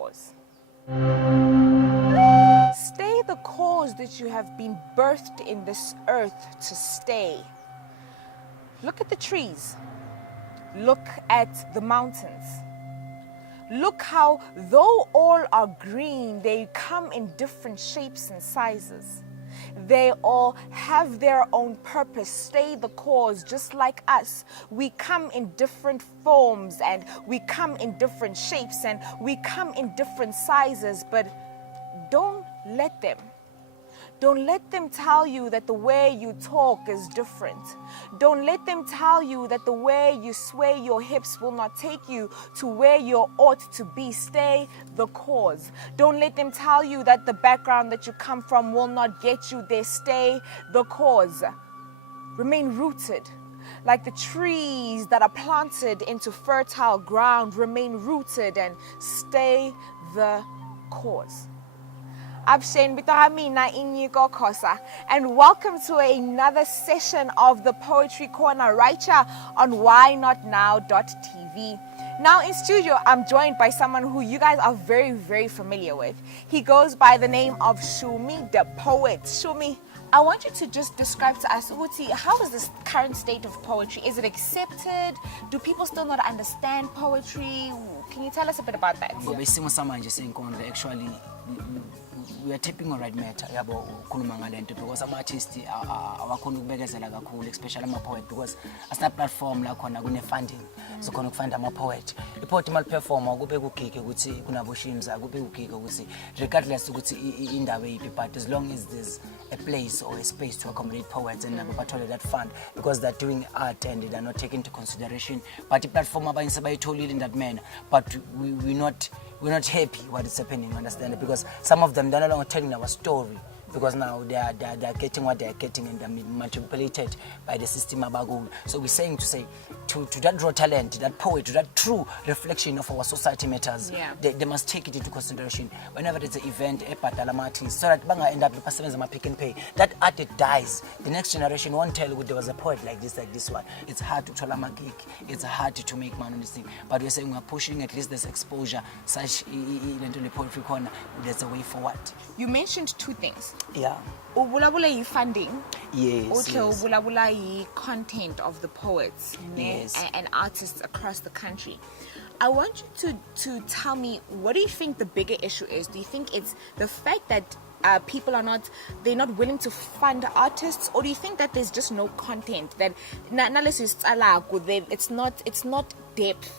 cause. Stay the cause that you have been birthed in this earth to stay. Look at the trees. Look at the mountains. Look how, though all are green, they come in different shapes and sizes. They all have their own purpose. Stay the cause, just like us. We come in different forms, and we come in different shapes, and we come in different sizes, but don't let them. Don't let them tell you that the way you talk is different. Don't let them tell you that the way you sway your hips will not take you to where you ought to be. Stay the cause. Don't let them tell you that the background that you come from will not get you there. Stay the cause. Remain rooted. Like the trees that are planted into fertile ground, remain rooted and stay the cause. Abshen Bitahamina Inyiko Kosa, and welcome to another session of the Poetry Corner right here on whynotnow.tv. Now in studio, I'm joined by someone who you guys are very, very familiar with. He goes by the name of Shumi, the poet. Shumi, I want you to just describe to us, Uti, how is this current state of poetry? Is it accepted? Do people still not understand poetry? Can you tell us a bit about that? Actually, we are tapping on right matter because I'm artist, especially my poet, because as that platform like funding, so can find a poet. The poet mal performer go regardless in that way, but as long as there's a place or a space to accommodate poets and that fund, because they're doing art and they're not taken into consideration. But the platform about told in that manner, but we're not happy what is happening, understand? Because some of them, they're no longer telling our story, because now they are getting what they are getting and they're manipulated by the system. So we're saying to that raw talent, that poetry, that true reflection of our society matters. Yeah. They must take it into consideration whenever there's an event, so that banga end up with pick and pay. That art, it dies. The next generation won't tell you there was a poet like this one. It's hard to tell a gig. It's hard to make money on this thing. But we're saying we're pushing at least this exposure, such into the poetry corner. There's a way forward. You mentioned two things. Yeah. Ubulabula funding. Yes. Yes. Ubulabula content of the poets. Yes. And artists across the country. I want you to tell me, what do you think the bigger issue is? Do you think it's the fact that people are not willing to fund artists, or do you think that there's just no content, that it's not depth?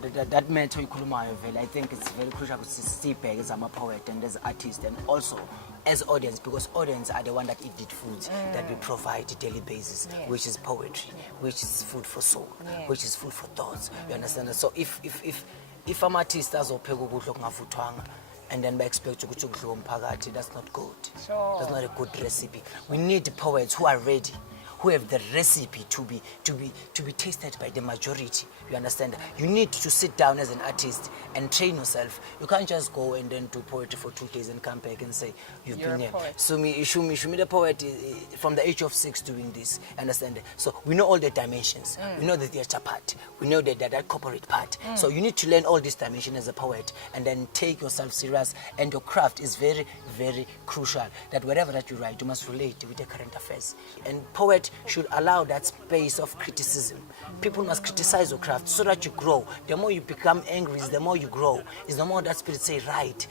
That matter I think it's very crucial to see back as I'm a poet and as an artist, and also as audience, because audience are the one that eat food that we provide daily basis, Yes. which is poetry, which is food for soul, Yes. which is food for thoughts. You understand? So if I'm artist as and then we expect to go to that's not good. Sure. That's not a good recipe. We need poets who are ready, who have the recipe to be tasted by the majority. You understand? You need to sit down as an artist and train yourself. You can't just go and then do poetry for 2 days and come back and say you've You're been a here. poet. So Shumi the poet from the age of 6 doing this. Understand? So we know all the dimensions. We know the theater part. We know that corporate part. So you need to learn all these dimensions as a poet and then take yourself serious. And your craft is very, very crucial. That whatever that you write, you must relate with the current affairs. And poet should allow that space of criticism. People must criticize your craft so that you grow. The more you become angry, the more you grow. It's the more that spirit say right.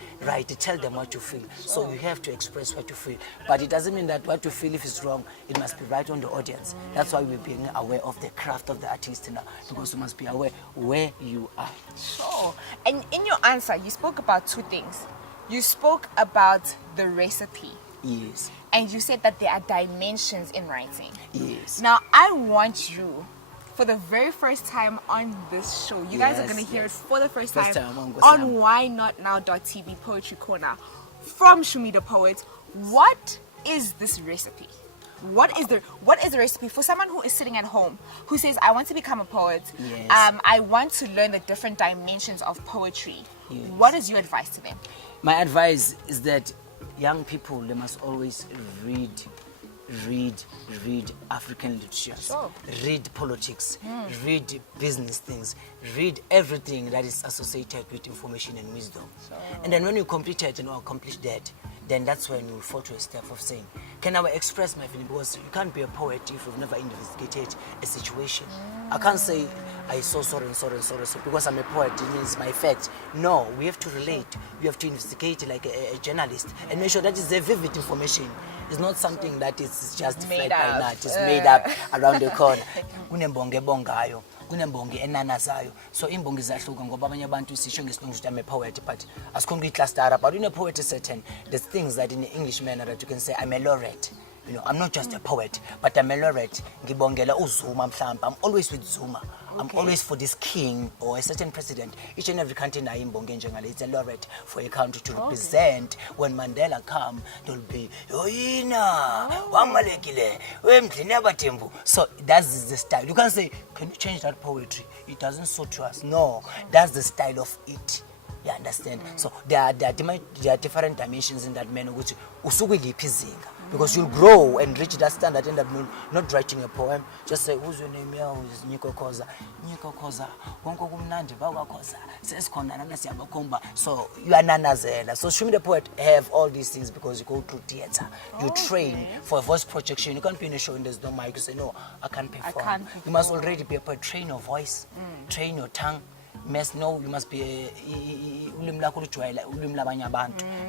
Tell them what you feel. So you have to express what you feel. But it doesn't mean that what you feel, if it's wrong, it must be right on the audience. That's why we're being aware of the craft of the artist now, because you must be aware where you are. Sure. And in your answer, you spoke about two things. You spoke about the recipe. Yes. And you said that there are dimensions in writing. Yes. Now, I want you, for the very first time on this show, you guys are going to hear it for the first time on whynotnow.tv Poetry Corner from Shumi the Poet. What is this recipe? What is the recipe for someone who is sitting at home who says, I want to become a poet? Yes. I want to learn the different dimensions of poetry. Yes. What is your advice to them? My advice is that young people, they must always read read African literature, Sure. read politics, read business things, read everything that is associated with information and wisdom. And then when you complete it and accomplish that, then that's when you fall to a step of saying, can I express my feeling? Because you can't be a poet if you've never investigated a situation. I can't say I saw so because I'm a poet, it means my facts. No, we have to relate. We have to investigate like a journalist and make sure that is a vivid information. It's not something that is just Made flight by up. night. It's made up around the corner. Kunembonge bongayo, kunembonge enanazayo. So imbongi zahluka ngoba abanye abantu sisho ngesilungu ukuthi I'm a poet, but asikhona ukuyiclustera. But in a poet is certain, there's things that in the English manner that you can say I'm a laureate. You know, I'm not just a poet, but I'm a laureate. Ngibongela uZuma mhlawumbe. I'm always with Zuma. I'm always for this king or a certain president. Each and every country na imbonge njengale. It's a laureate for a country to represent. When Mandela come, they'll be yoina wamalekile wemdlini abathembu. So that's the style. You can't say, can you change that poetry? It doesn't suit to us. No, that's the style of it. You understand? So there are different dimensions in that manner which usukuliphi izinga. Because you'll grow and reach that standard, end up not writing a poem, just say, who's your name? Yeah, who's Niko Koza? Niko Koza, Wonko Kumnandi, Bawa Koza, says Konanasi Abakumba. So you are Nanazela. So Shumi the poet have all these things because you go through theater. You train for a voice projection. You can't be in a show and there's no mic. You say, no, I can't perform. You must already be a poet. Train your voice, train your tongue. You must be you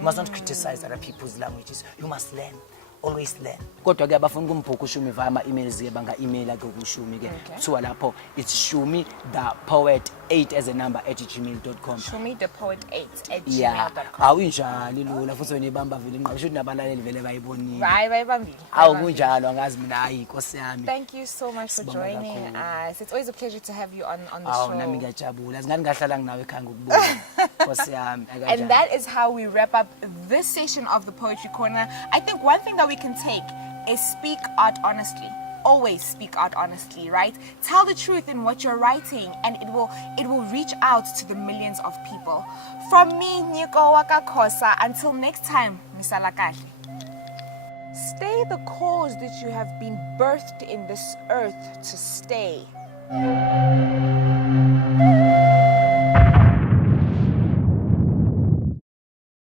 must not criticize other people's languages. You must learn. Always learn. Kodwa ke abafuna ukumbhuka uShumi via ama-emails ke banga-email ke kuShumi ke. Kuthiwa lapho it's Shumi the poet 8 as a number @gmail.com. Shumi the poet 8 @gmail.com. Yeah. Awunjani lula futhi wena ibamba vele ingqondo shothi nabalaleli vele bayibonile. Hayi bayibambile. Awukunjalo angazi mina hayi Nkosi yami. Thank you so much for joining us. It's always a pleasure to have you on the Awu show. nami ngiyajabula. Singani ngahlala nginawe ekhaya ngokubona. Nkosi yami. And that is how we wrap up this session of the Poetry Corner. I think one thing that we can take is speak out honestly. Always speak out honestly, right? Tell the truth in what you're writing and it will reach out to the millions of people. From me, Niko Wakakosa, until next time, Misalakali. Stay the cause that you have been birthed in this earth to stay.